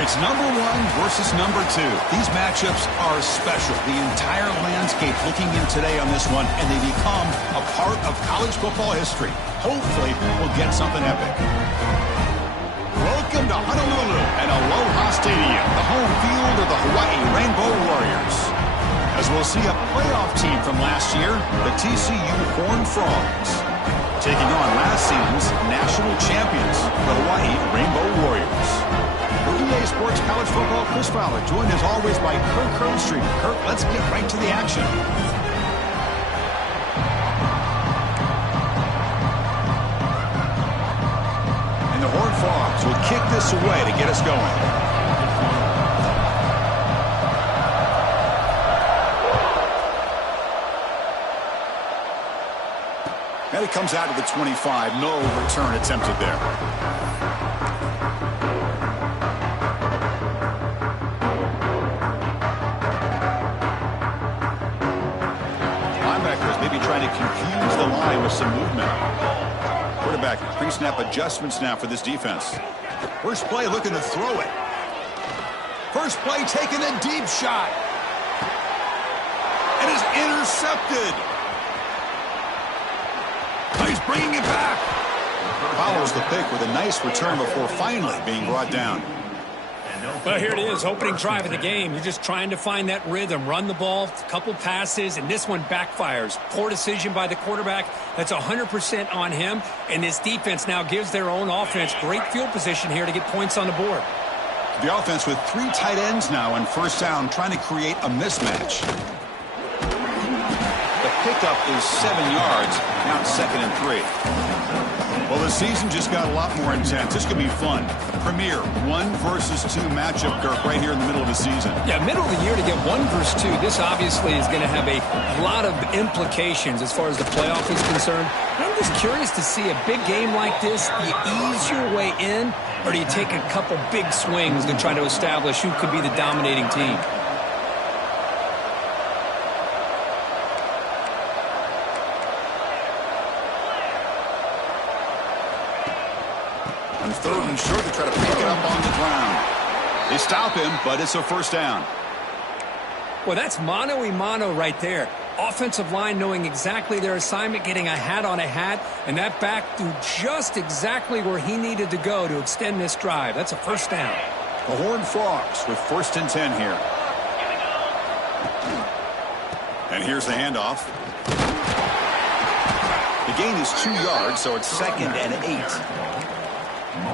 It's number one versus number two. These matchups are special. The entire landscape looking in today on this one, and they become a part of college football history. Hopefully, we'll get something epic. Welcome to Honolulu and Aloha Stadium, the home field of the Hawaii Rainbow Warriors. As we'll see a playoff team from last year, the TCU Horned Frogs, taking on last season's national champions, the Hawaii Rainbow Warriors. For EA Sports College Football, Chris Fowler, joined as always by Kirk Herbstreit. Kirk, let's get right to the action. And the Horned Frogs will kick this away to get us going. And it comes out to the 25. No return attempted there. Trying to confuse the line with some movement. Quarterback pre-snap adjustments now for this defense. First play looking to throw it. First play taking a deep shot. And is intercepted. He's bringing it back. Follows the pick with a nice return before finally being brought down. Well, here it is, opening drive of the game. You're just trying to find that rhythm, run the ball, a couple passes, and this one backfires. Poor decision by the quarterback. That's 100% on him, and this defense now gives their own offense great field position here to get points on the board. The offense with 3 tight ends now on first down, trying to create a mismatch. The pickup is 7 yards, now 2nd and 3. Well, the season just got a lot more intense. This could be fun. Premier 1 versus 2 matchup, Kirk, right here in the middle of the season. Yeah, middle of the year to get 1 versus 2. This obviously is going to have a lot of implications as far as the playoff is concerned. I'm just curious to see a big game like this. Do you ease your way in, or do you take a couple big swings to try to establish who could be the dominating team? On 3rd and short, they try to pick it up on the ground. They stop him, but it's a first down. Well, that's mano-a-mano right there. Offensive line knowing exactly their assignment, getting a hat on a hat, and that back threw just exactly where he needed to go to extend this drive. That's a first down. The Horned Frogs with 1st and 10 here. And here's the handoff. The gain is 2 yards, so it's 2nd and 8.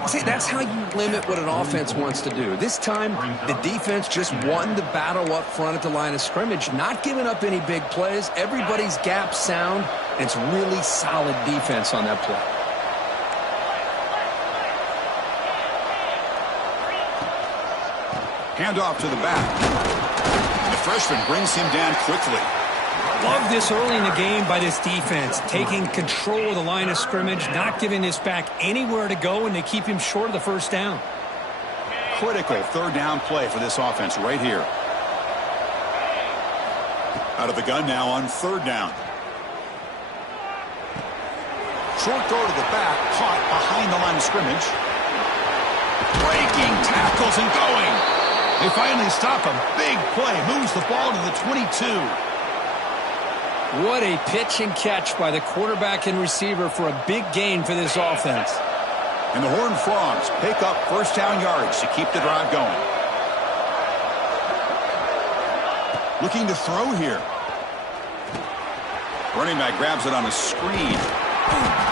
See, that's how you limit what an offense wants to do. This time, the defense just won the battle up front at the line of scrimmage, not giving up any big plays. Everybody's gap sound, and it's really solid defense on that play. Handoff to the back. The freshman brings him down quickly. Love this early in the game by this defense, taking control of the line of scrimmage, not giving this back anywhere to go, and they keep him short of the first down. Critical 3rd down play for this offense right here. Out of the gun now on 3rd down. Short throw to the back, caught behind the line of scrimmage. Breaking tackles and going. They finally stop him. Big play, moves the ball to the 22. What a pitch and catch by the quarterback and receiver for a big gain for this offense. And the Horned Frogs pick up first down yards to keep the drive going. Looking to throw here. Running back grabs it on a screen.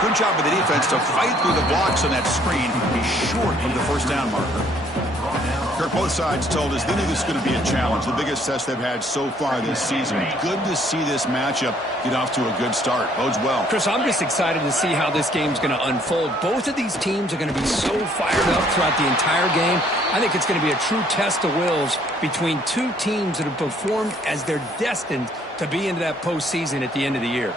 Good job by the defense to fight through the blocks on that screen. Be short of the first down marker. Kirk, both sides told us they knew this was going to be a challenge, the biggest test they've had so far this season. Good to see this matchup get off to a good start. Bodes well. Chris, I'm just excited to see how this game's going to unfold. Both of these teams are going to be so fired up throughout the entire game. I think it's going to be a true test of wills between 2 teams that have performed as they're destined to be into that postseason at the end of the year.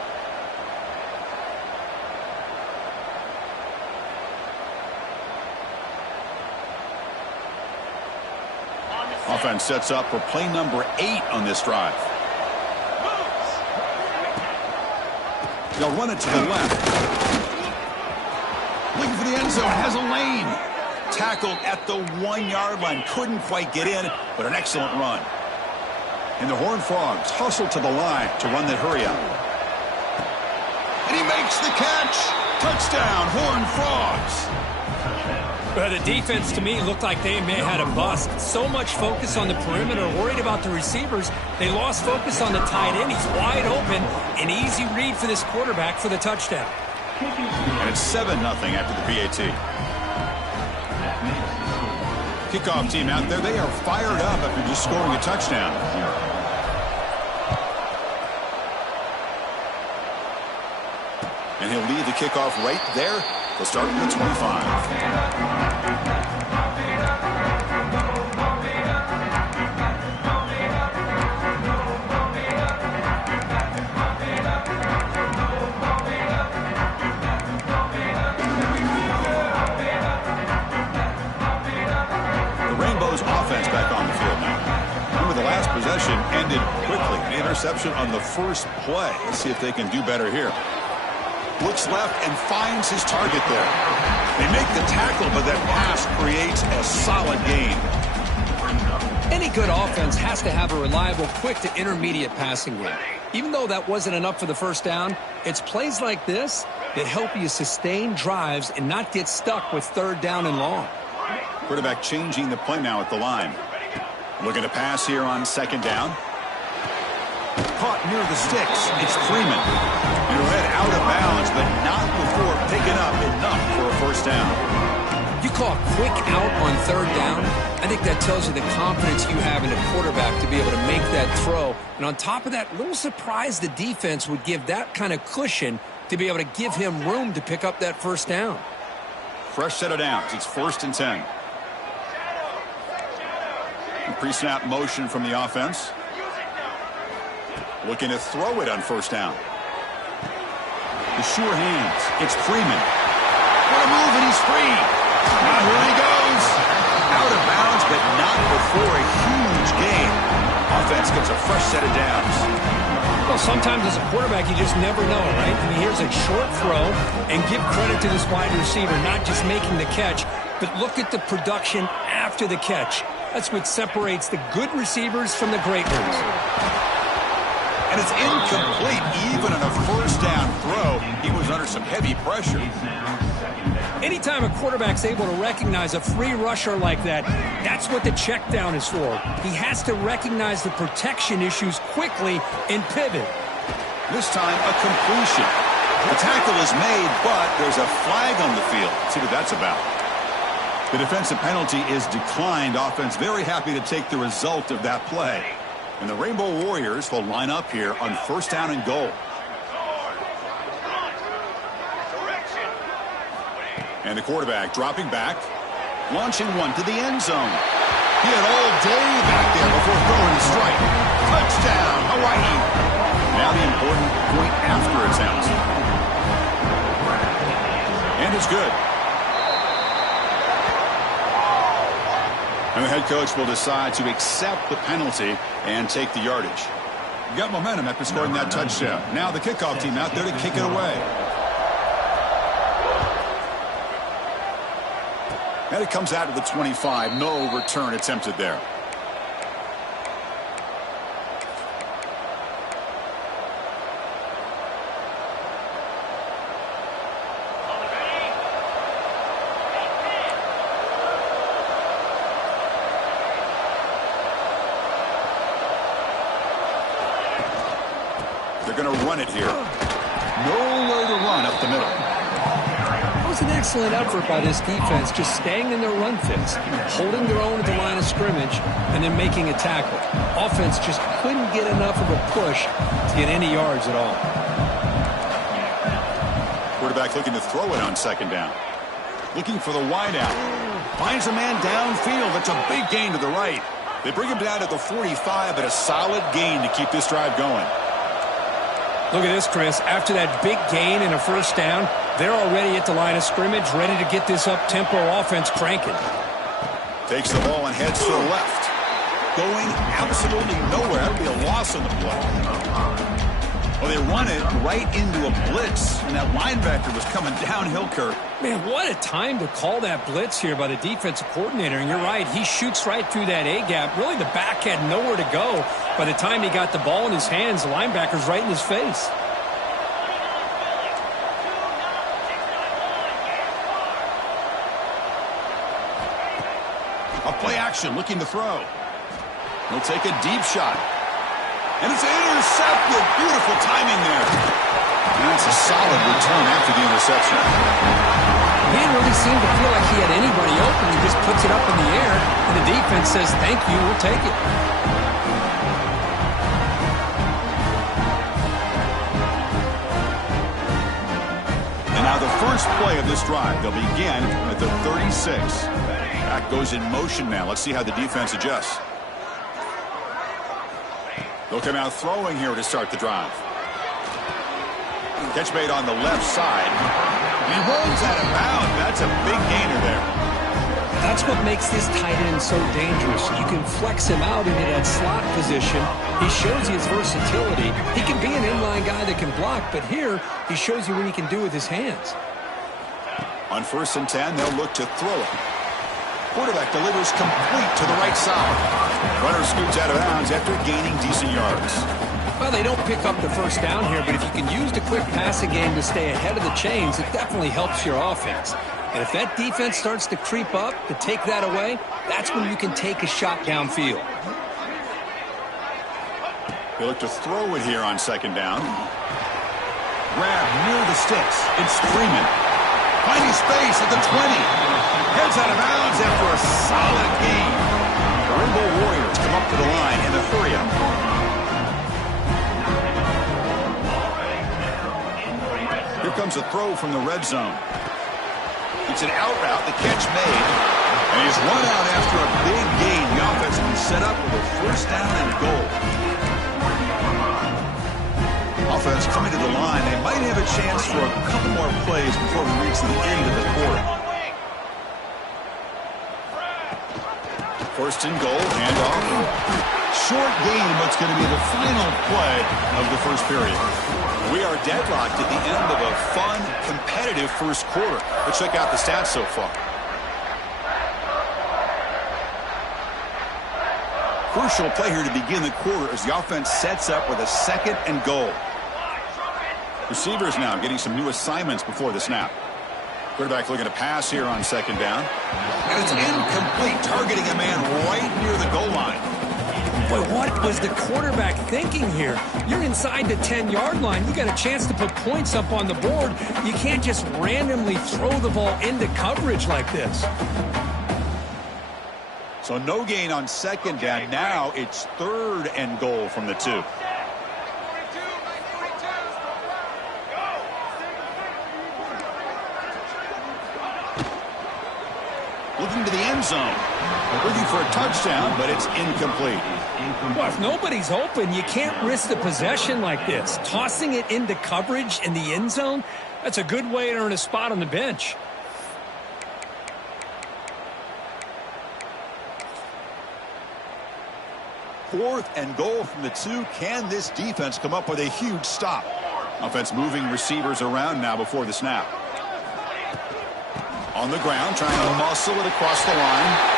Offense sets up for play number 8 on this drive. They'll run it to the left. Looking for the end zone. Has a lane. tackled at the 1-yard line. Couldn't quite get in, but an excellent run. And the Horned Frogs hustle to the line to run that hurry up. And he makes the catch. Touchdown, Horned Frogs. Well, the defense, to me, looked like they may have had a bust. So much focus on the perimeter, worried about the receivers. They lost focus on the tight end. He's wide open. An easy read for this quarterback for the touchdown. And it's 7-0 after the PAT. Kickoff team out there, they are fired up after just scoring a touchdown. And he'll lead the kickoff right there. They'll start at the 25. Offense back on the field now. Remember, the last possession ended quickly. An interception on the first play. Let's see if they can do better here. Looks left and finds his target there. They make the tackle, but that pass creates a solid gain. Any good offense has to have a reliable, quick to intermediate passing game. Even though that wasn't enough for the first down, it's plays like this that help you sustain drives and not get stuck with 3rd down and long. Quarterback changing the play now at the line. Looking to pass here on 2nd down. Caught near the sticks. It's Freeman. He'll head out of bounds, but not before picking up enough for a 1st down. You call a quick out on 3rd down. I think that tells you the confidence you have in a quarterback to be able to make that throw. And on top of that, a little surprised the defense would give that kind of cushion to be able to give him room to pick up that 1st down. Fresh set of downs. It's 1st and 10. Pre-snap motion from the offense. Looking to throw it on 1st down. The sure hands. It's Freeman. What a move, and he's free. Now here he goes. Out of bounds, but not before a huge gain. Offense gets a fresh set of downs. Well, sometimes as a quarterback, you just never know, right? I mean, here's a short throw, and give credit to this wide receiver, not just making the catch, but look at the production after the catch. That's what separates the good receivers from the great ones. And it's incomplete. Even on a 1st down throw, he was under some heavy pressure. Anytime a quarterback's able to recognize a free rusher like that, that's what the check down is for. He has to recognize the protection issues quickly and pivot. This time, a completion. The tackle is made, but there's a flag on the field. Let's see what that's about. The defensive penalty is declined. Offense very happy to take the result of that play. And the Rainbow Warriors will line up here on 1st down and goal. And the quarterback dropping back, launching one to the end zone. He had all day back there before throwing the strike. Touchdown, Hawaii. Now the important point after attempt. And it's good. And the head coach will decide to accept the penalty and take the yardage. Got momentum after scoring that touchdown. Now the kickoff team out there to kick it away. And it comes out of the 25. No return attempted there. They're going to run it here. Nowhere to run up the middle. It was an excellent effort by this defense, just staying in their run fits, holding their own at the line of scrimmage, and then making a tackle. Offense just couldn't get enough of a push to get any yards at all. Quarterback looking to throw it on 2nd down. Looking for the wideout. Finds a man downfield. That's a big gain to the right. They bring him down to the 45, but a solid gain to keep this drive going. Look at this, Chris. After that big gain and a 1st down, they're already at the line of scrimmage, ready to get this up-tempo offense cranking. Takes the ball and heads to the left. Going absolutely nowhere. That would be a loss on the play. Well, they run it right into a blitz, and that linebacker was coming downhill, Kurt. Man, what a time to call that blitz here by the defensive coordinator. And you're right, he shoots right through that A-gap. Really, the back had nowhere to go. By the time he got the ball in his hands, the linebacker's right in his face. A play action, looking to throw. He'll take a deep shot. And it's intercepted. Beautiful timing there. And that's a solid return after the interception. He didn't really seem to feel like he had anybody open. He just puts it up in the air, and the defense says, thank you, we'll take it. And now the first play of this drive. They'll begin at the 36. That goes in motion now. Let's see how the defense adjusts. They'll come out throwing here to start the drive. Catch made on the left side. And he rolls out of bounds. That's a big gainer there. That's what makes this tight end so dangerous. You can flex him out into that slot position. He shows you his versatility. He can be an inline guy that can block, but here he shows you what he can do with his hands. On 1st and 10, they'll look to throw it. Quarterback delivers complete to the right side. Runner scoots out of bounds after gaining decent yards. Well, they don't pick up the first down here, but if you can use the quick passing game to stay ahead of the chains, it definitely helps your offense. And if that defense starts to creep up, to take that away, that's when you can take a shot downfield. They look to throw it here on 2nd down. Grab near the sticks. It's Freeman. Finding space at the 20. Heads out of bounds after a solid gain. The Rainbow Warriors come up to the line in a hurry-up. Here comes a throw from the red zone. It's an out route, the catch made. And he's run out after a big gain. The offense will be set up with a 1st down and goal. Offense coming to the line. They might have a chance for a couple more plays before we reach the end of the quarter. 1st and goal, handoff. Short gain, what's going to be the final play of the first period. We are deadlocked at the end of a fun, competitive first quarter. Let's check out the stats so far. Crucial play here to begin the quarter as the offense sets up with a 2nd and goal. Receivers now getting some new assignments before the snap. Quarterback looking to pass here on 2nd down. And it's incomplete, targeting a man right near the goal line. Boy, what was the quarterback thinking here? You're inside the 10-yard line. You got a chance to put points up on the board. You can't just randomly throw the ball into coverage like this. So no gain on 2nd down. Now it's 3rd and goal from the 2. Looking to the end zone. Looking for a touchdown, but it's incomplete. Well, if nobody's open, you can't risk the possession like this. Tossing it into coverage in the end zone, that's a good way to earn a spot on the bench. Fourth and goal from the 2. Can this defense come up with a huge stop? Offense moving receivers around now before the snap. On the ground, trying to muscle it across the line.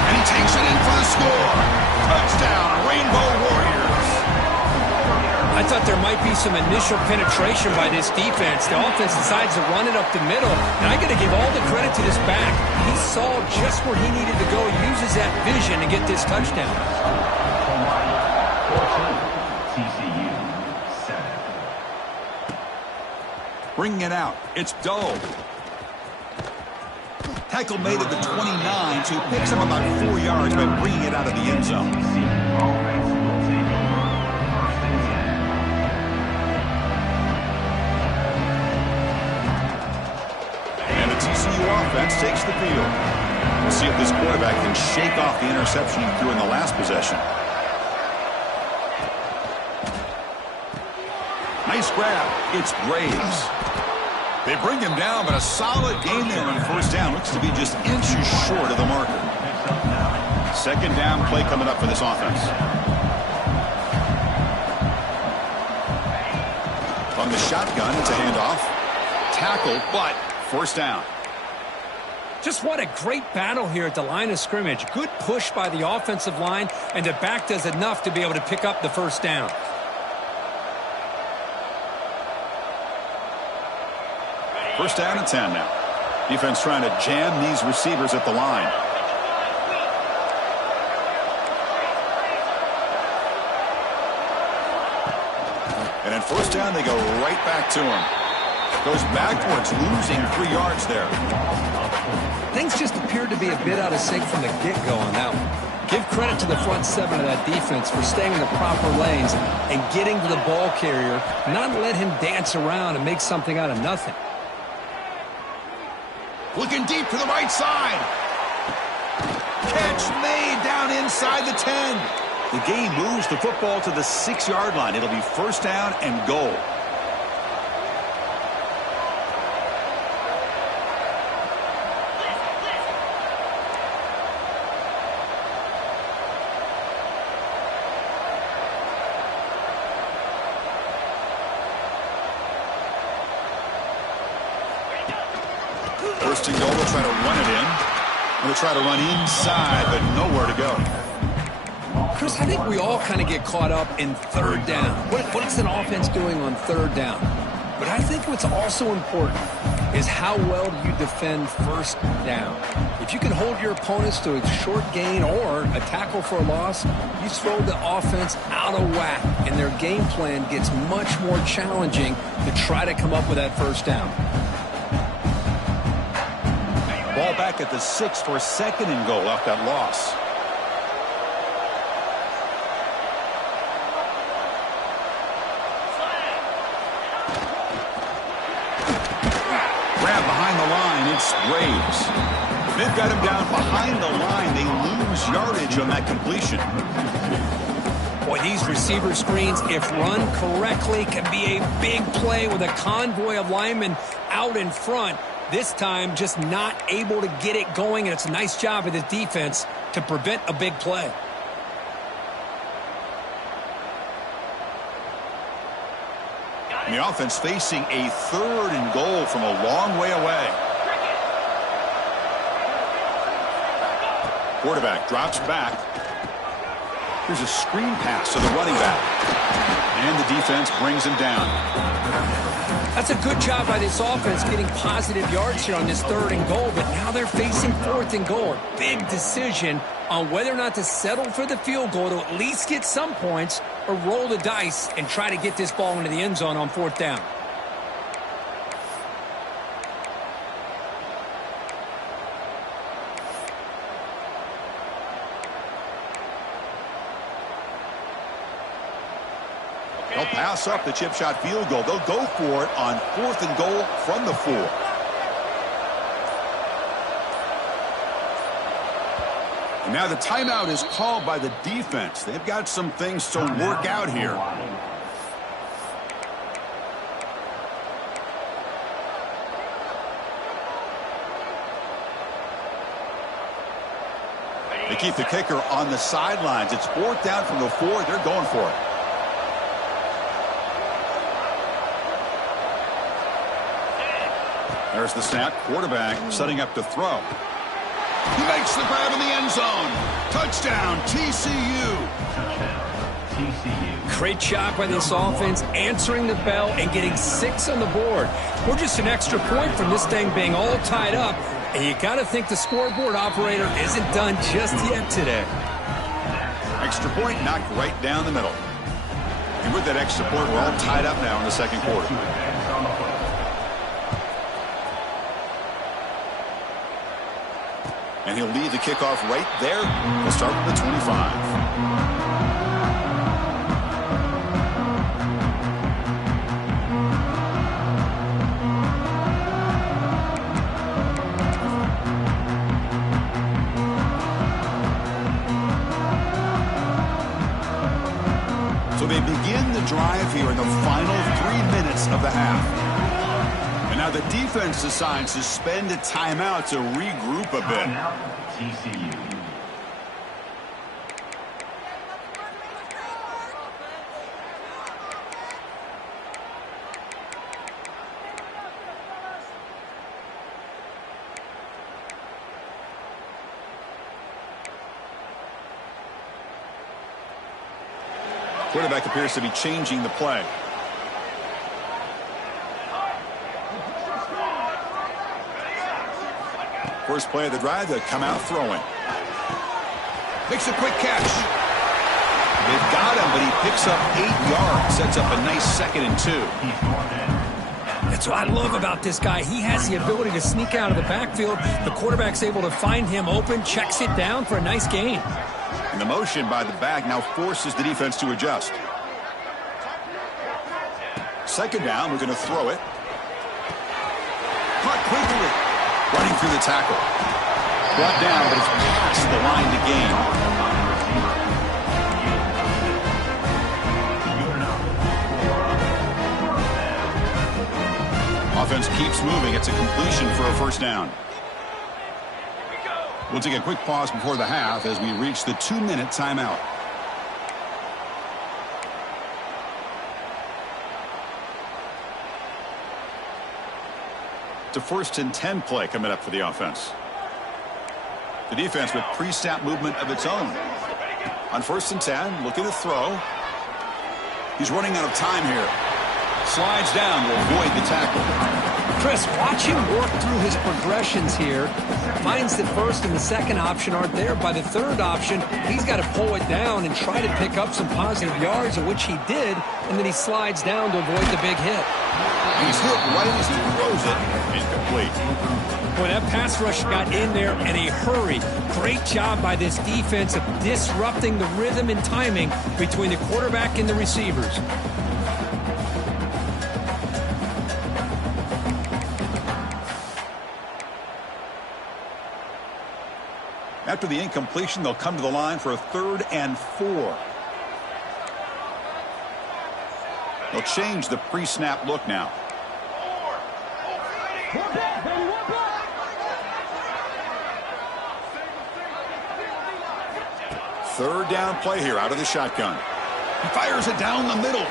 And he takes it in for the score. Touchdown, Rainbow Warriors. I thought there might be some initial penetration by this defense. The offense decides to run it up the middle. And I got to give all the credit to this back. He saw just where he needed to go, uses that vision to get this touchdown. Bringing it out. It's Doe. Tackle made at the 29, so he picks up about 4 yards by bringing it out of the end zone. And the TCU offense takes the field. We'll see if this quarterback can shake off the interception he threw in the last possession. Nice grab. It's Graves. They bring him down, but a solid gain there on 1st down. Looks to be just inches short of the marker. 2nd down play coming up for this offense. From the shotgun, it's a handoff. Tackle, but first down. Just what a great battle here at the line of scrimmage. Good push by the offensive line, and the back does enough to be able to pick up the first down. First down and 10 now. Defense trying to jam these receivers at the line. And in first down, they go right back to him. Goes backwards, losing 3 yards there. Things just appeared to be a bit out of sync from the get-go on that one. Give credit to the front seven of that defense for staying in the proper lanes and getting to the ball carrier, not let him dance around and make something out of nothing. Looking deep to the right side. Catch made down inside the 10. The game moves the football to the 6-yard line. It'll be first down and goal. First and goal, they'll try to run it in. They'll try to run inside, but nowhere to go. Chris, I think we all kind of get caught up in third down. What's an offense doing on third down? But I think what's also important is how well do you defend first down. If you can hold your opponents to a short gain or a tackle for a loss, you throw the offense out of whack, and their game plan gets much more challenging to try to come up with that first down. Ball back at the 6 for a second and goal off that loss. Grab behind the line, it's Braves. They've got him down behind the line. They lose yardage on that completion. Boy, these receiver screens, if run correctly, can be a big play with a convoy of linemen out in front. This time, just not able to get it going, and it's a nice job of the defense to prevent a big play. And the offense facing a third and goal from a long way away. Quarterback drops back. Here's a screen pass to the running back. And the defense brings him down. That's a good job by this offense getting positive yards here on this third and goal, but now they're facing fourth and goal. A big decision on whether or not to settle for the field goal to at least get some points or roll the dice and try to get this ball into the end zone on fourth down. They'll pass up the chip shot field goal. They'll go for it on fourth and goal from the 4. And now the timeout is called by the defense. They've got some things to work out here. They keep the kicker on the sidelines. It's fourth down from the 4. They're going for it. There's the snap. Quarterback setting up to throw. He makes the grab in the end zone. Touchdown, TCU. Great job by this offense, answering the bell and getting 6 on the board. We're just an extra point from this thing being all tied up, and you got to think the scoreboard operator isn't done just yet today. Extra point knocked right down the middle. And with that extra point, we're all tied up now in the second quarter. And he'll lead the kickoff right there. We'll start with the 25. So they begin the drive here in the final 3 minutes of the half. And now the defense decides to spend a timeout to regroup a bit. TCU. Quarterback appears to be changing the play. First play of the drive, they come out throwing. Makes a quick catch. They've got him, but he picks up 8 yards. Sets up a nice 2nd and 2. That's what I love about this guy. He has the ability to sneak out of the backfield. The quarterback's able to find him open, checks it down for a nice gain. And the motion by the back now forces the defense to adjust. 2nd down, we're going to throw it. Caught quickly. Running through the tackle. Brought down, but it's past the line to gain. Offense keeps moving. It's a completion for a 1st down. We'll take a quick pause before the half as we reach the 2-minute timeout. It's a 1st and 10 play coming up for the offense. The defense with pre-snap movement of its own. On 1st and 10, looking to throw. He's running out of time here. Slides down to avoid the tackle. Chris, watch him work through his progressions here. Finds the 1st and the 2nd option aren't there. By the 3rd option, he's got to pull it down and try to pick up some positive yards, of which he did, and then he slides down to avoid the big hit. He's hit right as he throws it. Incomplete. Boy, that pass rush got in there in a hurry. Great job by this defense of disrupting the rhythm and timing between the quarterback and the receivers. After the incompletion, they'll come to the line for a 3rd and 4. They'll change the pre-snap look now. Third down play here out of the shotgun. He fires it down the middle.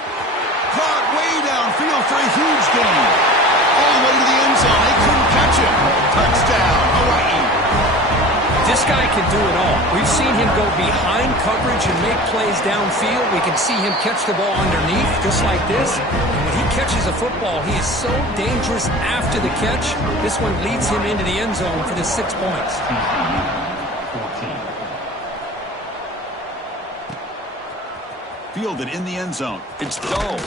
Caught way downfield for a huge gain. All the way to the end zone. They couldn't catch him. Touchdown, Hawaii. This guy can do it all. We've seen him go behind coverage and make plays downfield. We can see him catch the ball underneath, just like this. And when he catches a football, he is so dangerous after the catch. This one leads him into the end zone for the 6 points. Fielded in the end zone. It's dull.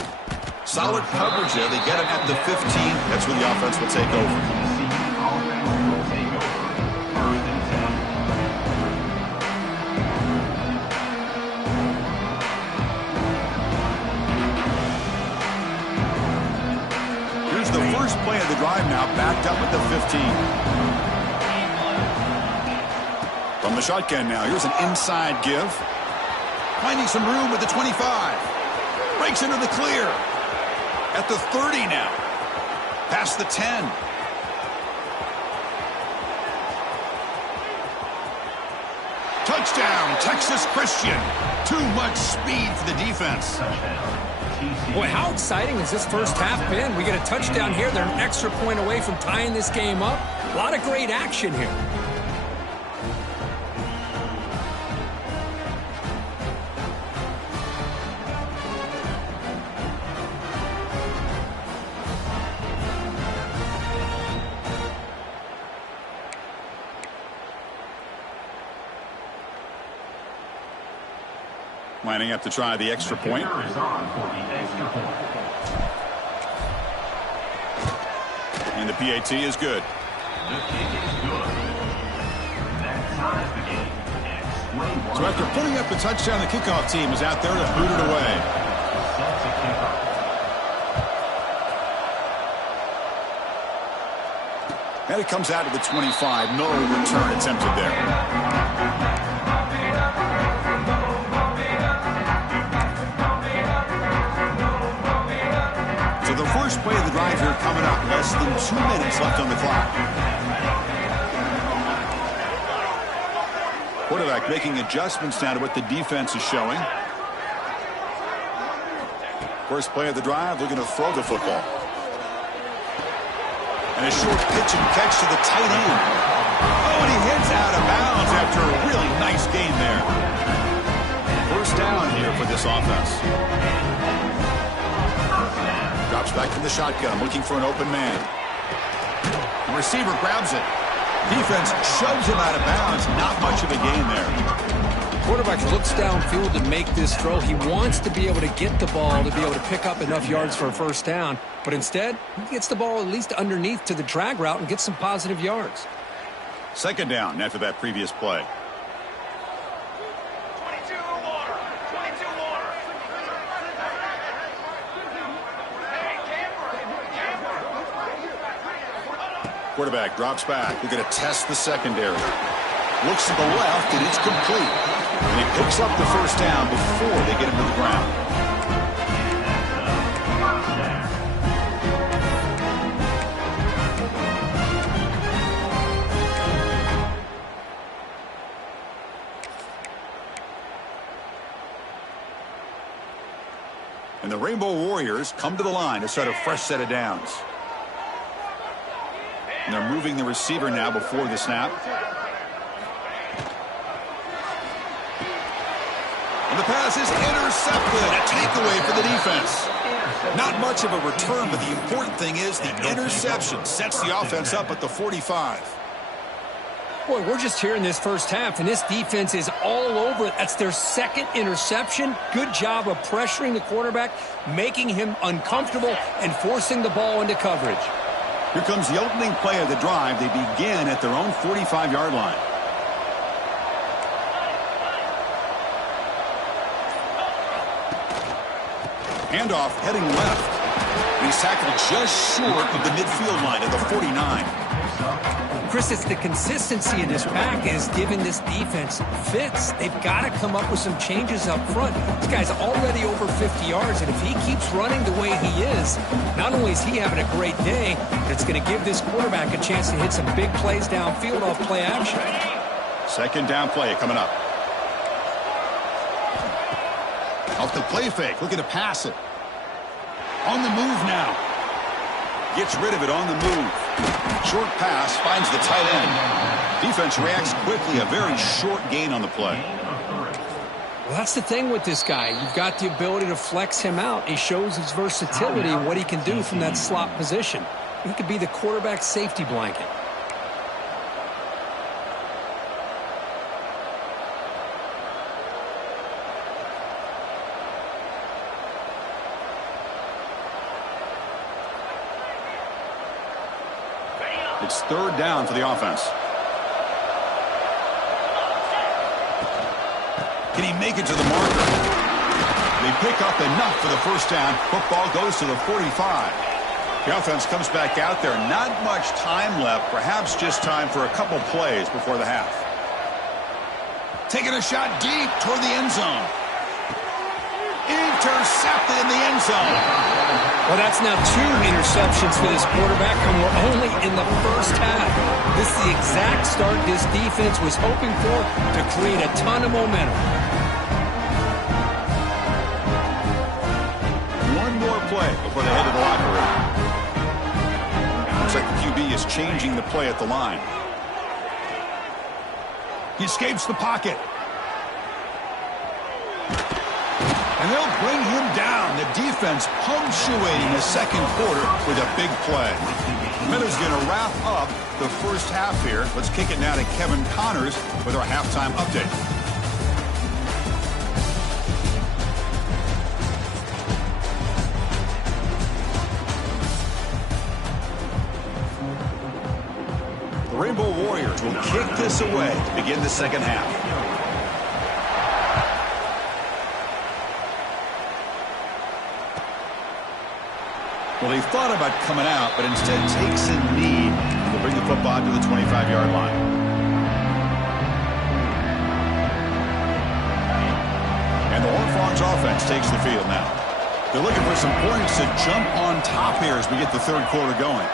Solid coverage there. They get him at the 15. That's where the offense will take over. First play of the drive now, backed up at the 15. From the shotgun now, here's an inside give. Finding some room with the 25. Breaks into the clear. At the 30 now. Past the 10. Touchdown, Texas Christian. Too much speed for the defense. Boy, how exciting has this first half been? We get a touchdown here. They're an extra point away from tying this game up. A lot of great action here. Lining up to try the extra point. And the PAT is good. So after putting up the touchdown, the kickoff team is out there to boot it away. And it comes out to the 25. No return attempted there. The first play of the drive here coming up. Less than 2 minutes left on the clock. Quarterback making adjustments now to what the defense is showing. First play of the drive, looking to throw the football. And a short pitch and catch to the tight end. Oh, and he hits out of bounds after a really nice game there. First first down here for this offense. Drops back from the shotgun, looking for an open man. The receiver grabs it. Defense shoves him out of bounds. Not much of a gain there. Quarterback looks downfield to make this throw. He wants to be able to get the ball to be able to pick up enough yards for a first down. But instead, he gets the ball at least underneath to the drag route and gets some positive yards. Second down after that previous play. Quarterback drops back. We're going to test the secondary. Looks to the left, and it's complete. And he picks up the first down before they get him to the ground. And the Rainbow Warriors come to the line to start a fresh set of downs. And they're moving the receiver now before the snap. And the pass is intercepted. A takeaway for the defense. Not much of a return, but the important thing is the interception sets the offense up at the 45. Boy, we're just here in this first half, and this defense is all over it. That's their second interception. Good job of pressuring the quarterback, making him uncomfortable, and forcing the ball into coverage. Here comes the opening play of the drive. They begin at their own 45-yard line. Handoff heading left. And he's tackled just short of the midfield line at the 49. Chris, it's the consistency of this pack is giving this defense fits. They've got to come up with some changes up front. This guy's already over 50 yards, and if he keeps running the way he is, not only is he having a great day, but it's going to give this quarterback a chance to hit some big plays downfield off play action. Second down play coming up. Off the play fake, looking to pass it. On the move now. Gets rid of it on the move. Short pass finds the tight end. Defense reacts quickly. A very short gain on the play. Well, that's the thing with this guy. You've got the ability to flex him out. He shows his versatility and what he can do from that slot position. He could be the quarterback safety blanket. It's third down for the offense. Can he make it to the marker? They pick up enough for the first down. Football goes to the 45. The offense comes back out there. Not much time left. Perhaps just time for a couple plays before the half. Taking a shot deep toward the end zone. Intercepted in the end zone. Well, that's now 2 interceptions for this quarterback, and we're only in the first half. This is the exact start this defense was hoping for to create a ton of momentum. One more play before they head to the locker room. Looks like the QB is changing the play at the line. He escapes the pocket. And they'll bring him down. The defense punctuating the second quarter with a big play. Miller's going to wrap up the first half here. Let's kick it now to Kevin Connors with our halftime update. The Rainbow Warriors will kick this away to begin the second half. Well, he thought about coming out, but instead takes a knee to bring the football to the 25-yard line. And the Horned Frogs offense takes the field now. They're looking for some points to jump on top here as we get the third quarter going.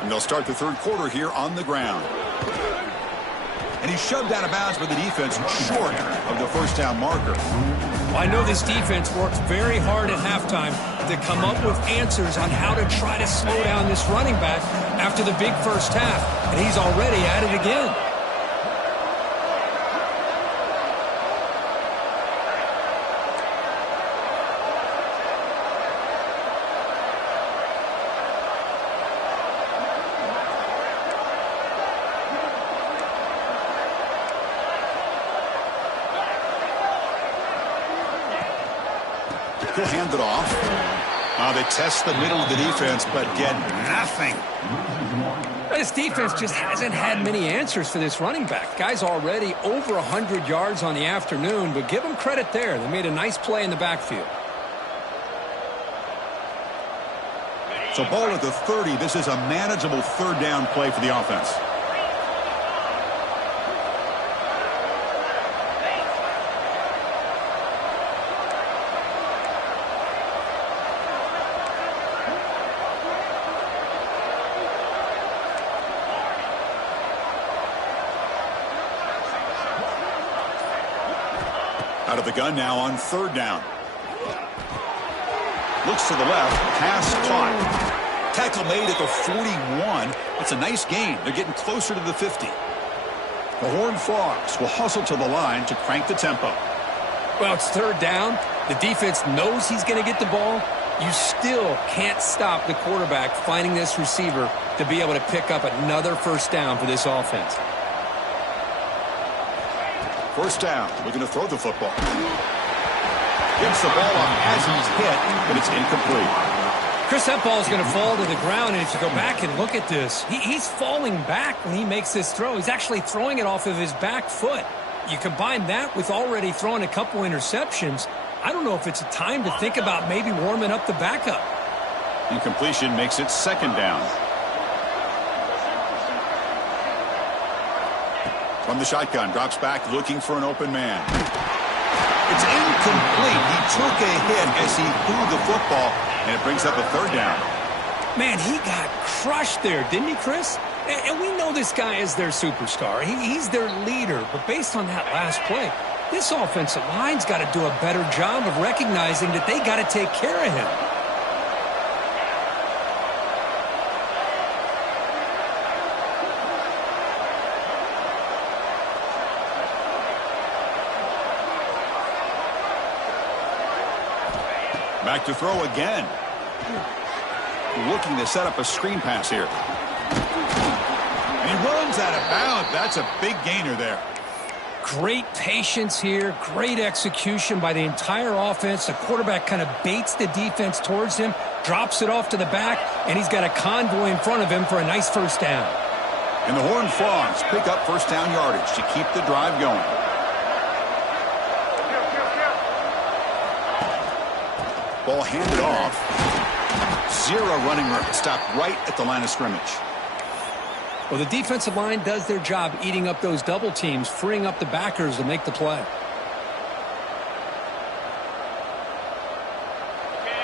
And they'll start the third quarter here on the ground. And he's shoved out of bounds by the defense short of the first down marker. Well, I know this defense worked very hard at halftime to come up with answers on how to try to slow down this running back after the big first half, and he's already at it again. He'll hand it off. They test the middle of the defense, but get nothing. This defense just hasn't had many answers for this running back. Guy's already over 100 yards on the afternoon, but give them credit there. They made a nice play in the backfield. So ball at the 30. This is a manageable third down play for the offense. Out of the gun now on third down. Looks to the left. Pass caught. Tackle made at the 41. It's a nice gain. They're getting closer to the 50. The Horned Frogs will hustle to the line to crank the tempo. Well, it's third down. The defense knows he's going to get the ball. You still can't stop the quarterback finding this receiver to be able to pick up another first down for this offense. First down, looking to throw the football. Gets the ball off as he's hit, but it's incomplete. Chris, that ball is going to fall to the ground, and if you go back and look at this, he's falling back when he makes this throw. He's actually throwing it off of his back foot. You combine that with already throwing a couple interceptions, I don't know if it's a time to think about maybe warming up the backup. Incompletion makes it second down. From the shotgun, drops back looking for an open man. It's incomplete. He took a hit as he threw the football, and it brings up a third down. Man, he got crushed there, didn't he, Chris? And we know this guy is their superstar. He's their leader. But based on that last play, this offensive line's got to do a better job of recognizing that they got to take care of him. Back to throw again. Looking to set up a screen pass here. And he runs out of bounds. That's a big gainer there. Great patience here. Great execution by the entire offense. The quarterback kind of baits the defense towards him, drops it off to the back, and he's got a convoy in front of him for a nice first down. And the Horned Frogs pick up first down yardage to keep the drive going. Ball handed off. Zero running room. Stopped right at the line of scrimmage. Well, the defensive line does their job eating up those double teams, freeing up the backers to make the play.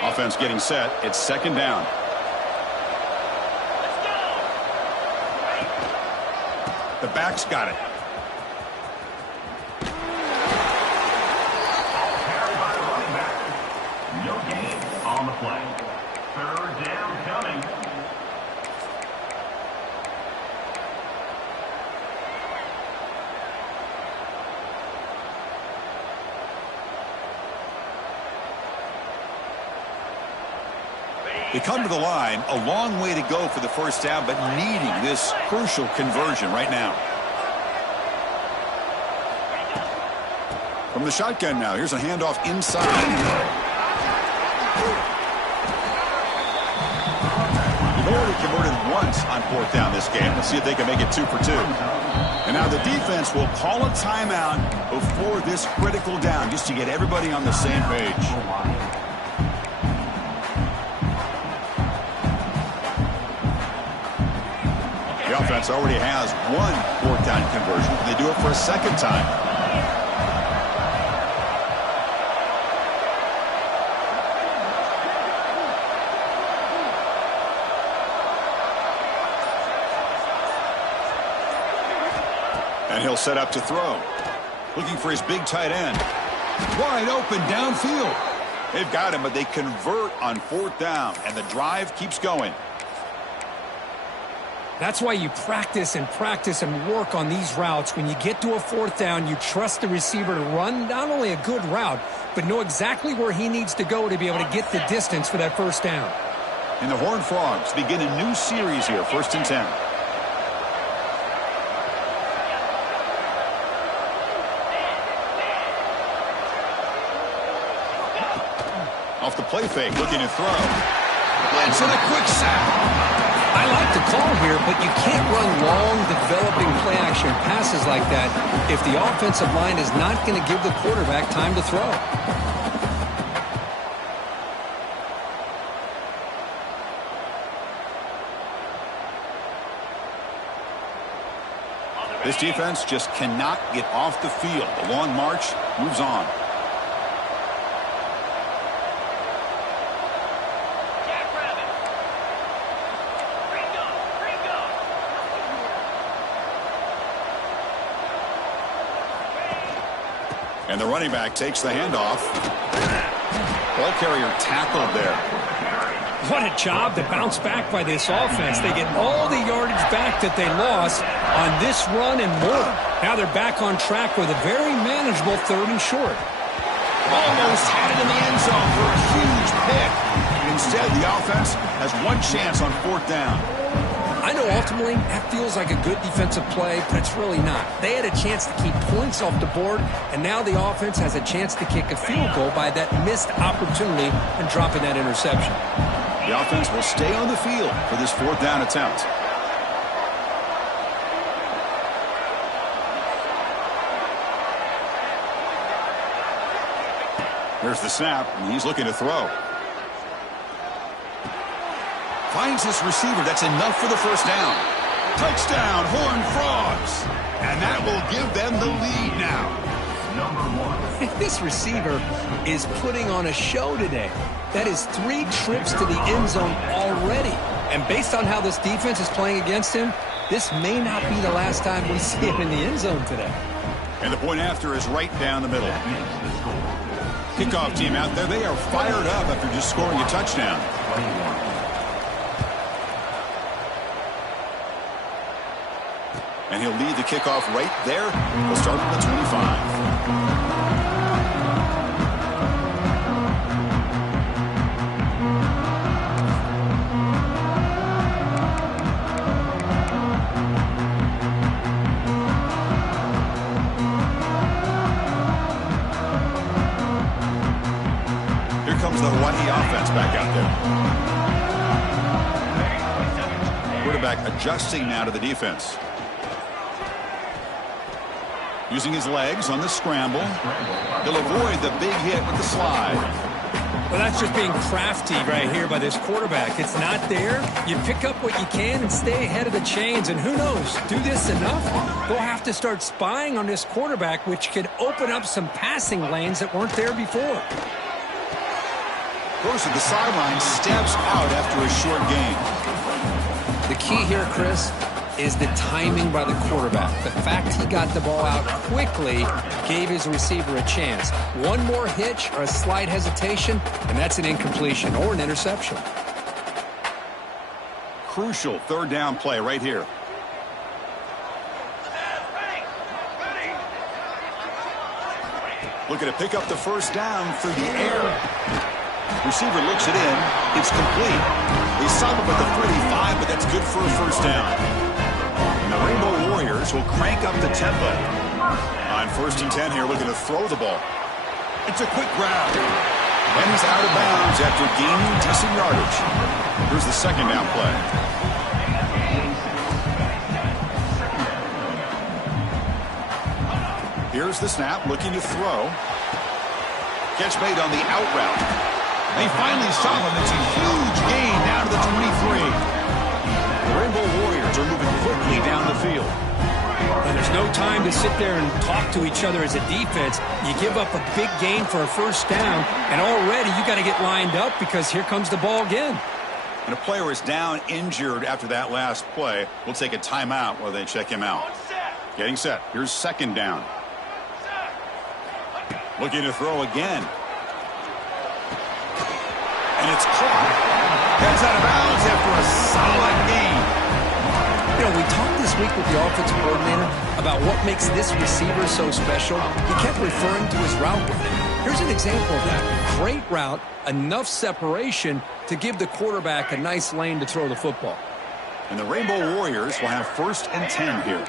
Offense getting set. It's second down. The back's got it. On the play. Third down coming. They come to the line, a long way to go for the first down, but needing this crucial conversion right now. From the shotgun now, here's a handoff inside. They've already converted once on fourth down this game. Let's see if they can make it 2 for 2. And now the defense will call a timeout before this critical down, just to get everybody on the same page. The offense already has one fourth down conversion. They do it for a second time. And he'll set up to throw. Looking for his big tight end. Wide open downfield. They've got him, but they convert on 4th down, and the drive keeps going. That's why you practice and work on these routes. When you get to a 4th down, you trust the receiver to run not only a good route, but know exactly where he needs to go to be able to get the distance for that 1st down. And the Horned Frogs begin a new series here, 1st and 10. Off the play fake, looking to throw. Blitz and a quick sack. I like the call here, but you can't run long, developing play-action passes like that if the offensive line is not going to give the quarterback time to throw. This defense just cannot get off the field. The long march moves on. And the running back takes the handoff. Ball carrier tackled there. What a job to bounce back by this offense. They get all the yardage back that they lost on this run and more. Now they're back on track with a very manageable 3rd and short. Almost had it in the end zone for a huge pick. Instead, the offense has one chance on 4th down. I know ultimately that feels like a good defensive play, but it's really not. They had a chance to keep points off the board, and now the offense has a chance to kick a field goal by that missed opportunity and dropping that interception. The offense will stay on the field for this 4th down attempt. There's the snap, and he's looking to throw. Finds this receiver. That's enough for the 1st down. Touchdown, Horned Frogs. And that will give them the lead now. Number 1. This receiver is putting on a show today. That is 3 trips to the end zone already. And based on how this defense is playing against him, this may not be the last time we see him in the end zone today. And the point after is right down the middle. Kickoff team out there. They are fired up after just scoring a touchdown. And he'll lead the kickoff right there. We'll start from the 25. Here comes the Hawaii offense back out there. Quarterback adjusting now to the defense. Using his legs on the scramble. He'll avoid the big hit with the slide. Well, that's just being crafty right here by this quarterback. It's not there. You pick up what you can and stay ahead of the chains. And who knows, do this enough, they'll have to start spying on this quarterback, which could open up some passing lanes that weren't there before. Goes to the sideline, steps out after a short gain. The key here, Chris, is the timing by the quarterback. The fact he got the ball out quickly gave his receiver a chance. One more hitch or a slight hesitation, and that's an incompletion or an interception. Crucial 3rd down play right here. Looking to pick up the 1st down through the air. Receiver looks it in. It's complete. They stop him at the 35, but that's good for a 1st down. And the Rainbow Warriors will crank up the tempo. On 1st and 10 here, looking to throw the ball. It's a quick grab. And he's out of bounds after gaining decent yardage. Here's the 2nd down play. Here's the snap, looking to throw. Catch made on the out route. They finally stop him. It's a huge gain down to the 23. The Rainbow Warriors are moving quickly down the field. And there's no time to sit there and talk to each other as a defense. You give up a big gain for a 1st down, and already you got to get lined up because here comes the ball again. And a player is down injured after that last play. We'll take a timeout while they check him out. Getting set. Here's 2nd down. Looking to throw again. goes out of bounds after a solid gain. You know, we talked this week with the offensive coordinator about what makes this receiver so special. He kept referring to his route running. Here's an example of that. Great route, enough separation to give the quarterback a nice lane to throw the football. And the Rainbow Warriors will have 1st and 10 here.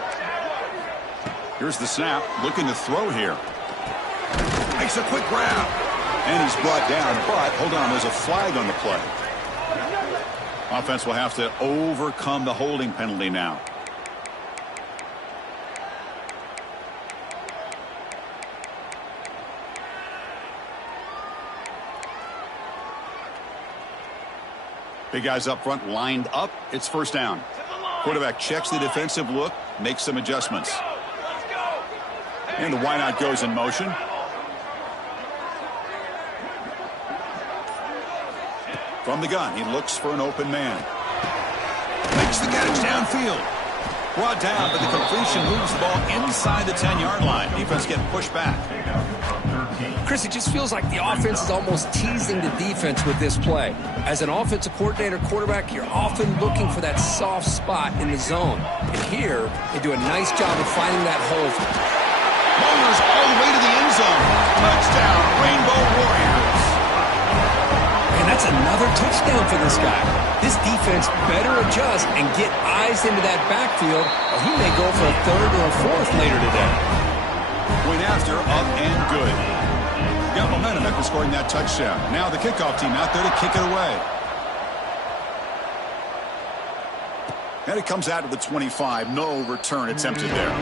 Here's the snap, looking to throw here. Makes a quick grab. And he's brought down, but hold on, there's a flag on the play. Offense will have to overcome the holding penalty now. Big guys up front lined up. It's 1st down. Quarterback checks the defensive look, makes some adjustments. And the wideout goes in motion. From the gun, he looks for an open man. Makes the catch downfield. Brought down, but the completion moves the ball inside the 10-yard line. Defense getting pushed back. Chris, it just feels like the offense is almost teasing the defense with this play. As an offensive coordinator, quarterback, you're often looking for that soft spot in the zone. And here, they do a nice job of finding that hole. Mowers all the way to the end zone. Touchdown, Rainbow Warriors. And that's another touchdown for this guy. This defense better adjust and get eyes into that backfield, or he may go for a 3rd or a 4th later today. Went after, up and good. Got momentum after scoring that touchdown. Now the kickoff team out there to kick it away. And it comes out to the 25. No return attempted there.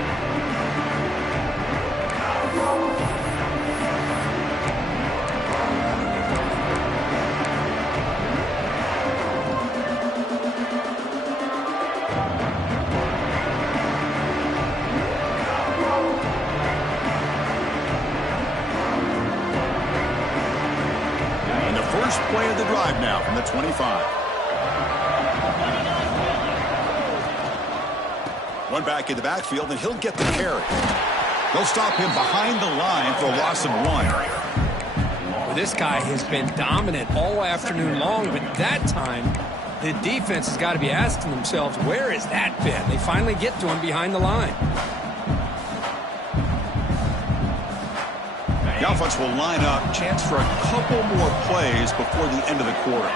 First play of the drive now from the 25. One back in the backfield, and he'll get the carry. They'll stop him behind the line for a loss of 1. Well, this guy has been dominant all afternoon long, but that time, the defense has got to be asking themselves, where has that been? They finally get to him behind the line. The offense will line up. Chance for a couple more plays before the end of the quarter.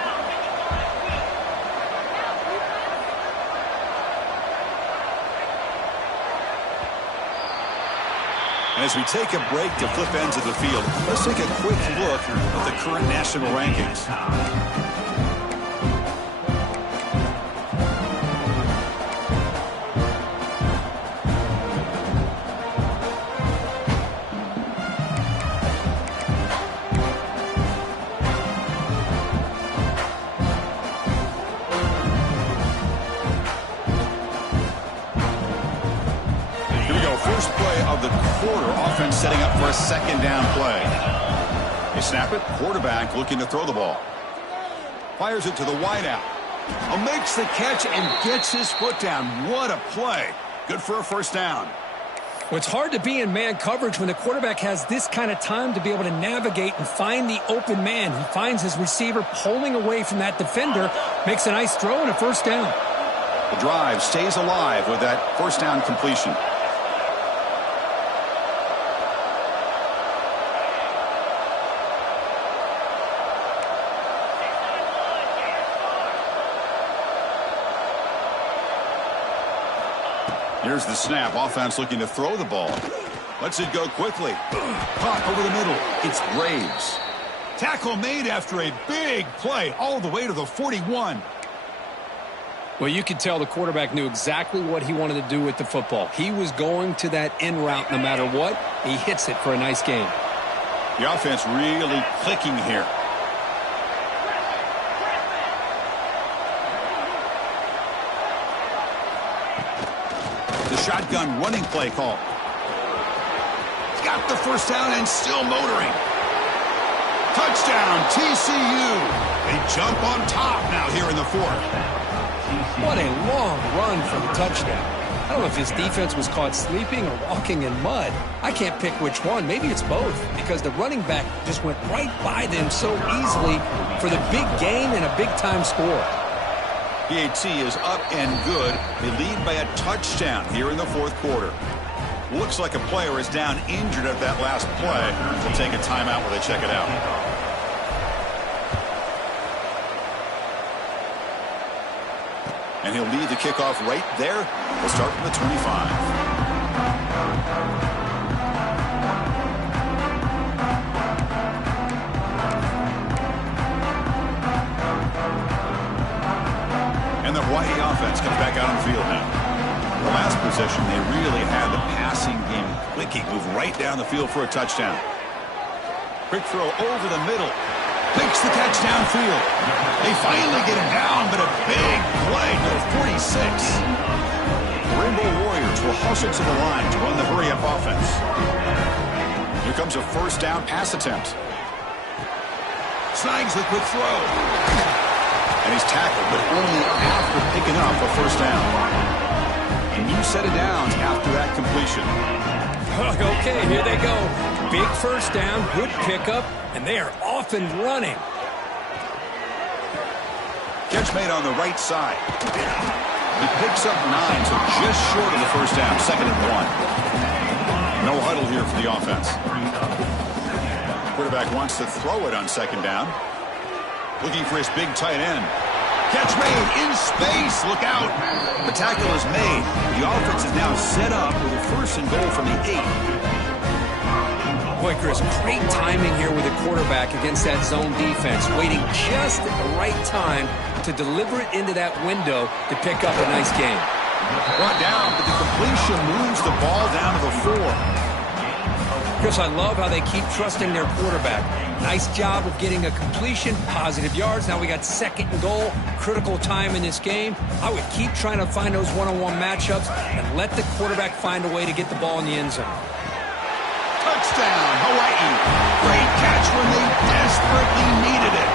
And as we take a break to flip ends of the field, let's take a quick look at the current national rankings. First play of the quarter, offense setting up for a 2nd down play. They snap it, quarterback looking to throw the ball. Fires it to the wideout. Makes the catch and gets his foot down. What a play. Good for a 1st down. Well, it's hard to be in man coverage when the quarterback has this kind of time to be able to navigate and find the open man. He finds his receiver pulling away from that defender, makes a nice throw and a 1st down. The drive stays alive with that 1st down completion. Here's the snap. Offense looking to throw the ball. Lets it go quickly. Caught over the middle. It's Graves. Tackle made after a big play all the way to the 41. Well, you could tell the quarterback knew exactly what he wanted to do with the football. He was going to that in route no matter what. He hits it for a nice gain. The offense really clicking here. The shotgun running play call. He's got the 1st down and still motoring. Touchdown, TCU. They jump on top now here in the 4th. What a long run for the touchdown. I don't know if his defense was caught sleeping or walking in mud. I can't pick which one. Maybe it's both, because the running back just went right by them so easily for the big gain and a big-time score. PAT is up and good. They lead by a touchdown here in the fourth quarter. Looks like a player is down injured at that last play. We'll take a timeout while they check it out. And he'll lead the kickoff right there. We'll start from the 25. And the Hawaii offense comes back out on the field now. The last possession, they really had the passing game clicking. Move right down the field for a touchdown. Quick throw over the middle. Makes the catch downfield. They finally get him down, but a big play to the 46. The Rainbow Warriors will hustle to the line to run the hurry-up offense. Here comes a first down pass attempt. Snags the quick throw. And he's tackled, but only after picking up a first down. A new set of downs after that completion. Okay, here they go. Big first down, good pickup, and they are off and running. Catch made on the right side. He picks up 9, so just short of the first down. 2nd and 1. No huddle here for the offense. Quarterback wants to throw it on 2nd down. Looking for his big tight end. Catch made in space. Look out. The tackle is made. The offense is now set up with a 1st and goal from the 8. Boy, Chris, great timing here with the quarterback against that zone defense, waiting just at the right time to deliver it into that window to pick up a nice gain. Brought down, but the completion moves the ball down to the 4. Chris, I love how they keep trusting their quarterback. Nice job of getting a completion, positive yards. Now we got 2nd and goal, critical time in this game. I would keep trying to find those one-on-one matchups and let the quarterback find a way to get the ball in the end zone. Touchdown, Hawaii. Great catch when they desperately needed it.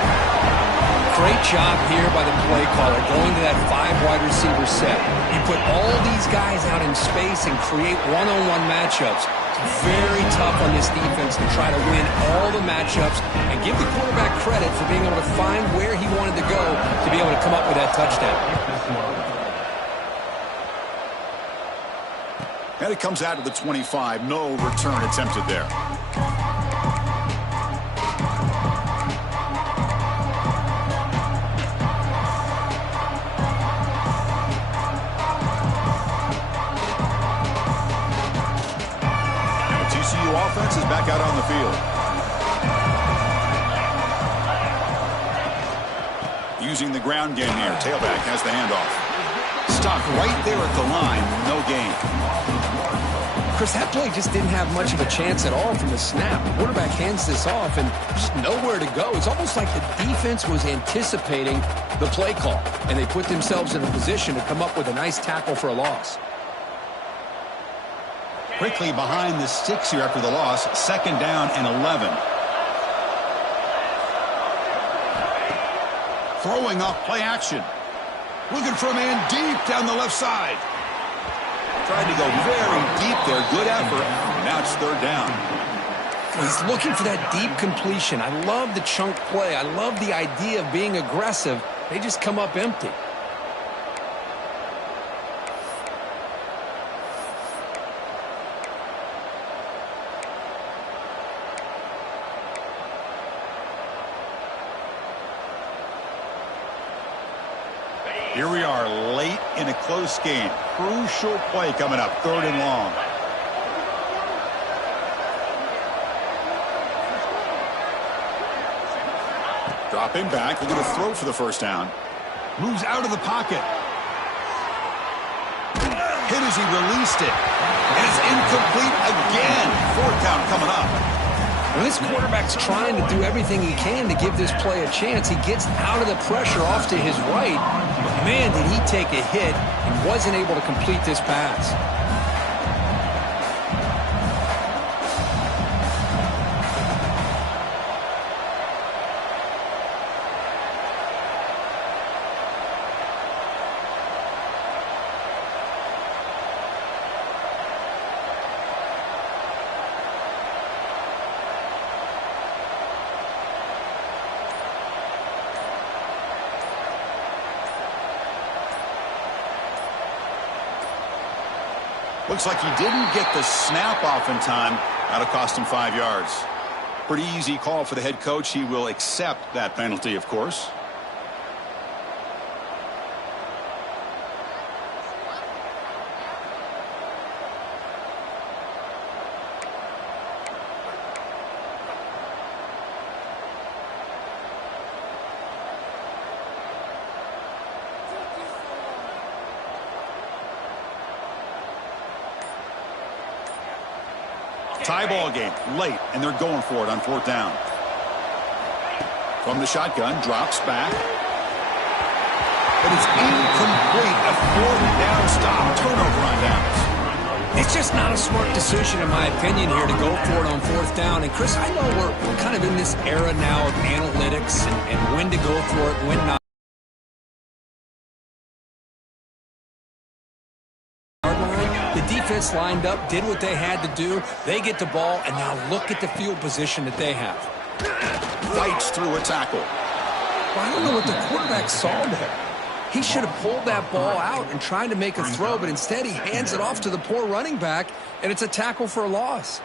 Great job here by the play caller going to that 5 wide receiver set. You put all these guys out in space and create one-on-one matchups. It's very tough on this defense to try to win all the matchups and give the quarterback credit for being able to find where he wanted to go to be able to come up with that touchdown. And it comes out to the 25. No return attempted there. And the TCU offense is back out on the field. Using the ground game here. Tailback has the handoff. Stopped right there at the line. No gain. Chris, that play just didn't have much of a chance at all from the snap. The quarterback hands this off and just nowhere to go. It's almost like the defense was anticipating the play call, and they put themselves in a position to come up with a nice tackle for a loss. Quickly behind the sticks here after the loss. 2nd down and 11. Throwing off play action. Looking for a man deep down the left side. Tried to go very deep there. Good effort. Now it's 3rd down. He's looking for that deep completion. I love the chunk play. I love the idea of being aggressive. They just come up empty. Here we are late in a close game. Crucial play coming up. 3rd and long. Dropping back. Looking to throw for the first down. Moves out of the pocket. Hit as he released it. And it's incomplete again. 4th count coming up. When this quarterback's trying to do everything he can to give this play a chance, he gets out of the pressure off to his right. But man, did he take a hit and wasn't able to complete this pass. Looks like he didn't get the snap off in time. That'll cost him 5 yards. Pretty easy call for the head coach. He will accept that penalty, of course. Tie ball game late, and they're going for it on 4th down. From the shotgun, drops back. But it's incomplete. A 4th down stop. Turnover on downs. It's just not a smart decision, in my opinion, here to go for it on 4th down. And, Chris, I know we're kind of in this era now of analytics and when to go for it, when not. Defense lined up, did what they had to do. They get the ball, and now look at the field position that they have. Fights through a tackle. Well, I don't know what the quarterback saw there. He should have pulled that ball out and tried to make a throw, but instead he hands it off to the poor running back, and it's a tackle for a loss.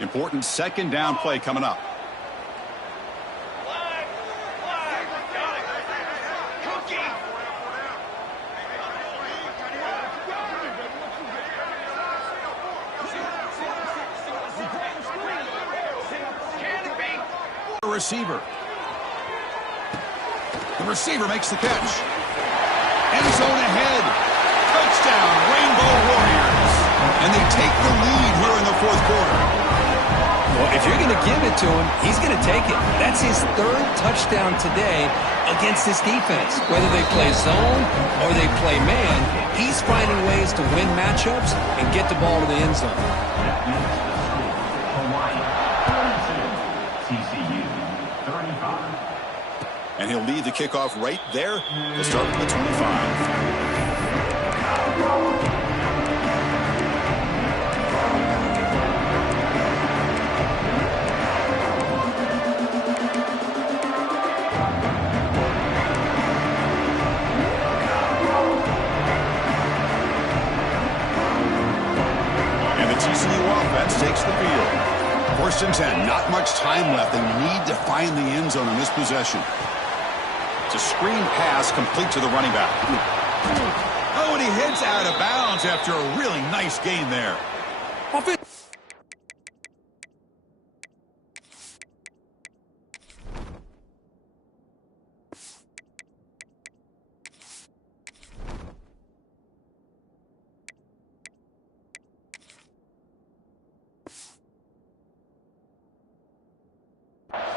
Important 2nd down play coming up. Receiver. The receiver makes the catch. End zone ahead. Touchdown, Rainbow Warriors. And they take the lead here in the 4th quarter. Well, if you're going to give it to him, he's going to take it. That's his 3rd touchdown today against this defense. Whether they play zone or they play man, he's finding ways to win matchups and get the ball to the end zone. And he'll lead the kickoff right there to start from the 25. And the TCU offense takes the field. 1st and 10. Not much time left. They need to find the end zone in this possession. A screen pass complete to the running back. Oh, and he heads out of bounds after a really nice gain there.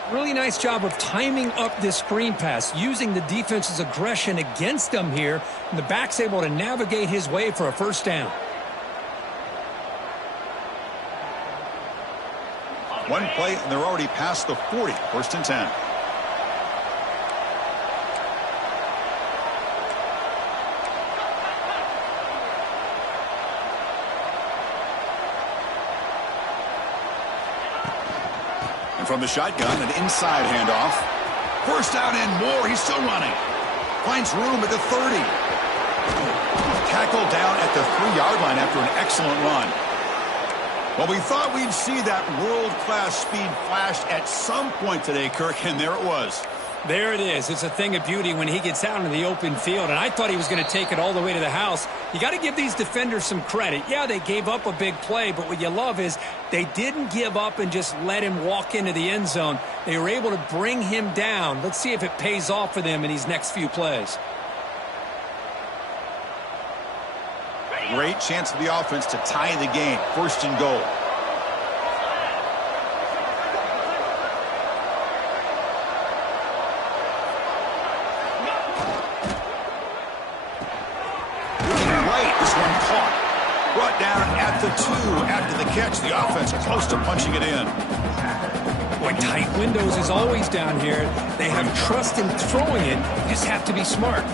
Really nice job of timing up this screen pass, using the defense's aggression against him here. And the back's able to navigate his way for a 1st down. One play, and they're already past the 40. 1st and 10. From the shotgun, an inside handoff. 1st down and more. He's still running. Finds room at the 30. Tackled down at the 3-yard line after an excellent run. Well, we thought we'd see that world-class speed flash at some point today, Kirk, and there it was. There it is. It's a thing of beauty when he gets out into the open field, and I thought he was going to take it all the way to the house. You got to give these defenders some credit. Yeah, they gave up a big play, but what you love is they didn't give up and just let him walk into the end zone. They were able to bring him down. Let's see if it pays off for them in these next few plays. Great chance for the offense to tie the game. 1st and goal. Brought down at the 2 after the catch. The offense close to punching it in. Boy, tight windows is always down here. They have trust in throwing it. You just have to be smart.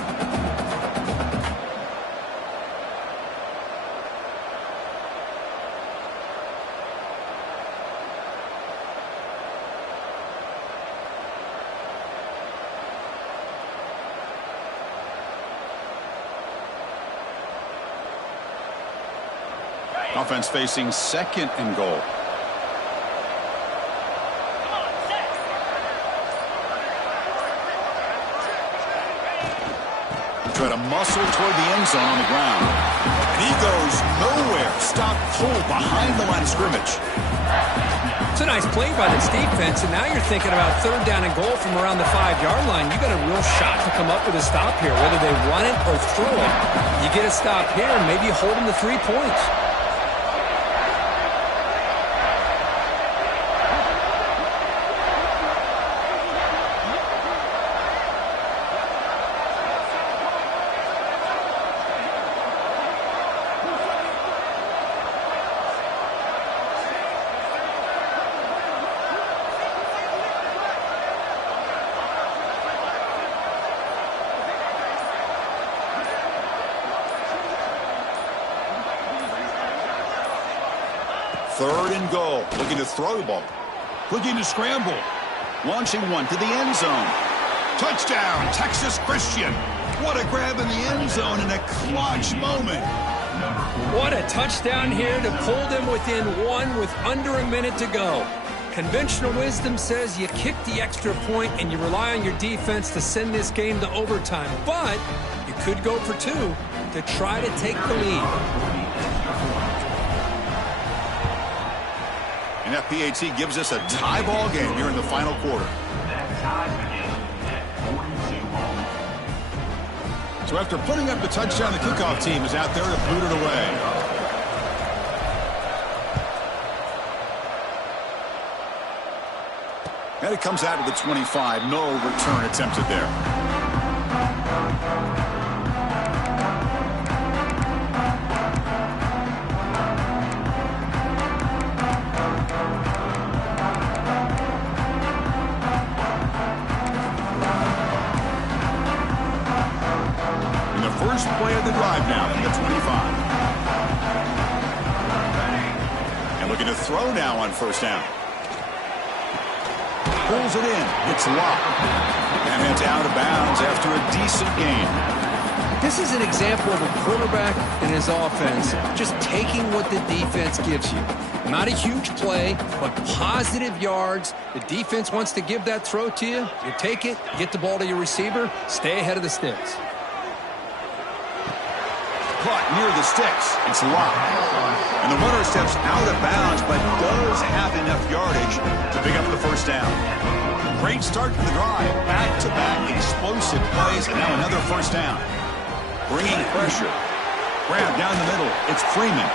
Offense facing 2nd and goal. Try to muscle toward the end zone on the ground. And he goes nowhere. Stop cold behind the line of scrimmage. It's a nice play by this defense, and now you're thinking about 3rd down and goal from around the 5-yard line. You got a real shot to come up with a stop here, whether they run it or throw it. You get a stop here, and maybe you hold them to 3 points. Third and goal. Looking to throw the ball. Looking to scramble. Launching one to the end zone. Touchdown, Texas Christian. What a grab in the end zone in a clutch moment. What a touchdown here to pull them within 1 with under a minute to go. Conventional wisdom says you kick the extra point and you rely on your defense to send this game to overtime. But you could go for 2 to try to take the lead. And FPAT gives us a tie ball game here in the final quarter. So after putting up the touchdown, the kickoff team is out there to boot it away. And it comes out to the 25. No return attempted there. First play of the drive now at the 25. And looking to throw now on 1st down. Pulls it in. It's locked. And heads out of bounds after a decent gain. This is an example of a quarterback and his offense just taking what the defense gives you. Not a huge play, but positive yards. The defense wants to give that throw to you. You take it, get the ball to your receiver, stay ahead of the sticks. Caught near the sticks. It's locked. And the runner steps out of bounds, but does have enough yardage to pick up the 1st down. Great start to the drive. Back-to-back explosive plays, and now another 1st down. Bringing pressure. Grab down the middle. It's Freeman.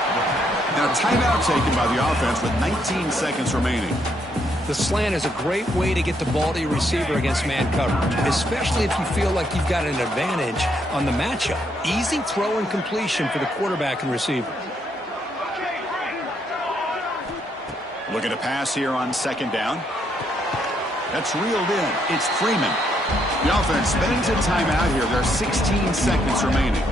Now timeout taken by the offense with 19 seconds remaining. The slant is a great way to get the ball to your receiver against man coverage, especially if you feel like you've got an advantage on the matchup. Easy throw and completion for the quarterback and receiver. Looking to pass here on 2nd down. That's reeled in. It's Freeman. The offense spends a timeout here. There are 16 seconds remaining.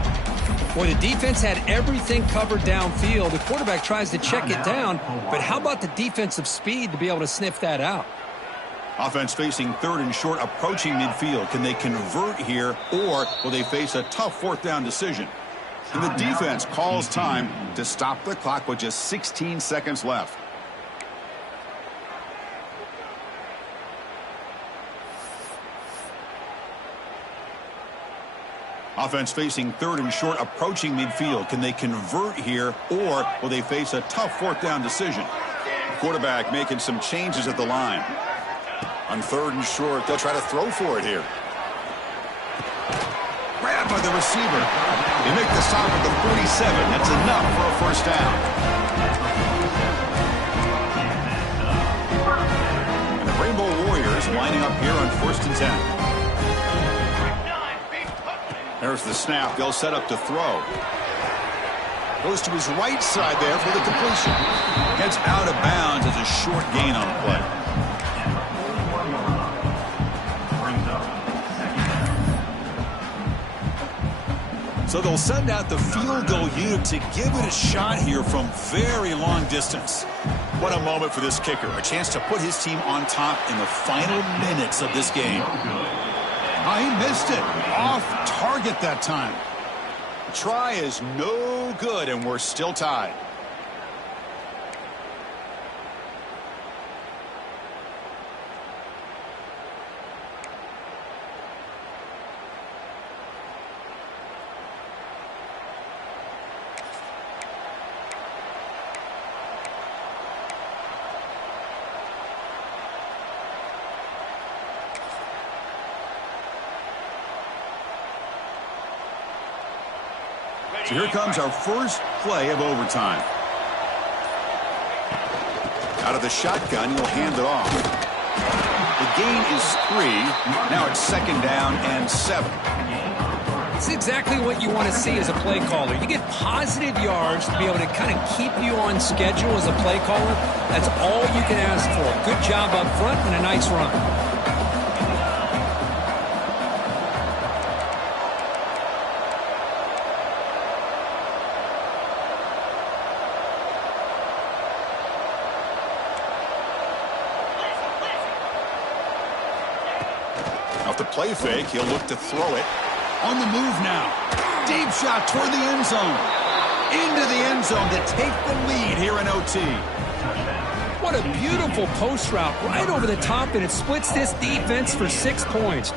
Boy, the defense had everything covered downfield. The quarterback tries to check it down, but how about the defensive speed to be able to sniff that out? Offense facing 3rd and short, approaching midfield. Can they convert here, or will they face a tough 4th down decision? And the defense calls time to stop the clock with just 16 seconds left. Offense facing 3rd and short, approaching midfield. Can they convert here, or will they face a tough 4th down decision? Quarterback making some changes at the line. On 3rd and short, they'll try to throw for it here. Grabbed by the receiver. They make the stop at the 47. That's enough for a 1st down. And the Rainbow Warriors lining up here on 1st and 10. There's the snap. They'll set up to throw. Goes to his right side there for the completion. Gets out of bounds as a short gain on the play. So they'll send out the field goal unit to give it a shot here from very long distance. What a moment for this kicker. A chance to put his team on top in the final minutes of this game. Oh, he missed it. Off target that time. The try is no good, and we're still tied. So here comes our first play of overtime. Out of the shotgun, he'll hand it off. The gain is 3. Now it's 2nd down and 7. It's exactly what you want to see as a play caller. You get positive yards to be able to kind of keep you on schedule as a play caller. That's all you can ask for. Good job up front and a nice run. Off the play fake, he'll look to throw it. On the move now. Deep shot toward the end zone. Into the end zone to take the lead here in OT. What a beautiful post route right over the top, and it splits this defense for 6 points.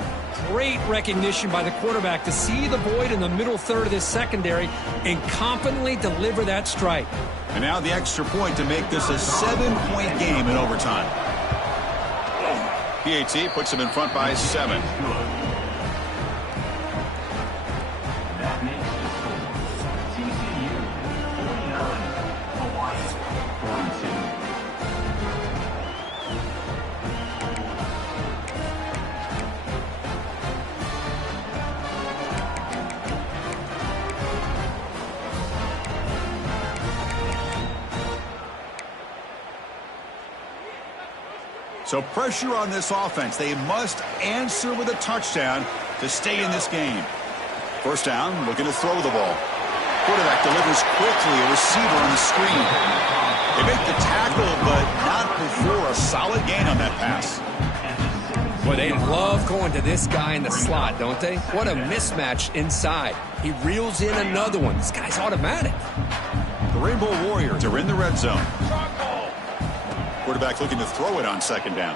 Great recognition by the quarterback to see the void in the middle third of this secondary and confidently deliver that strike. And now the extra point to make this a 7-point game in overtime. PAT puts him in front by 7. That makes the score. TCU 49, Hawaii 42. So pressure on this offense. They must answer with a touchdown to stay in this game. First down, looking to throw the ball. Quarterback delivers quickly, a receiver on the screen. They make the tackle, but not before a solid gain on that pass. Well, they love going to this guy in the slot, don't they? What a mismatch inside. He reels in another one. This guy's automatic. The Rainbow Warriors are in the red zone. Quarterback looking to throw it on 2nd down.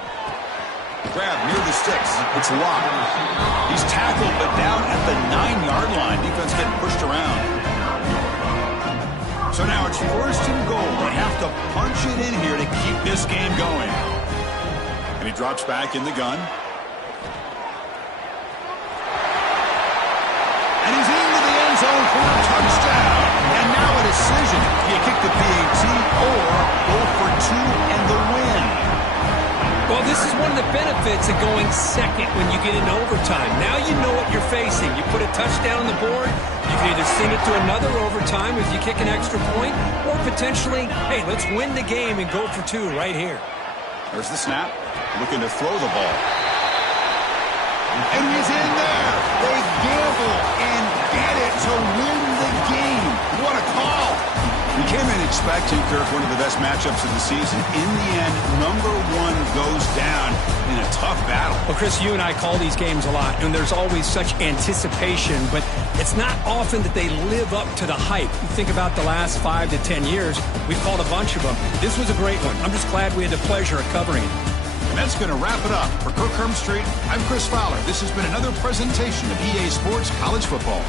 Grab near the sticks. It's locked. He's tackled, but down at the 9-yard line. Defense getting pushed around. So now it's 1st and goal. They have to punch it in here to keep this game going. And he drops back in the gun. And he's into the end zone for a touchdown. And now a decision. Do you kick the PAT or go for 2 and the win? Well, this is one of the benefits of going second when you get into overtime. Now you know what you're facing. You put a touchdown on the board, you can either send it to another overtime if you kick an extra point, or potentially, hey, let's win the game and go for 2 right here. There's the snap, looking to throw the ball. And he's in there. They gamble and get it to win the game. What a call. We came in expecting, Kirk, one of the best matchups of the season. In the end, number 1 goes down in a tough battle. Well, Chris, you and I call these games a lot, and there's always such anticipation, but it's not often that they live up to the hype. You think about the last 5 to 10 years, we've called a bunch of them. This was a great one. I'm just glad we had the pleasure of covering it. And that's going to wrap it up. For Kirk Herbstreit, I'm Chris Fowler. This has been another presentation of EA Sports College Football.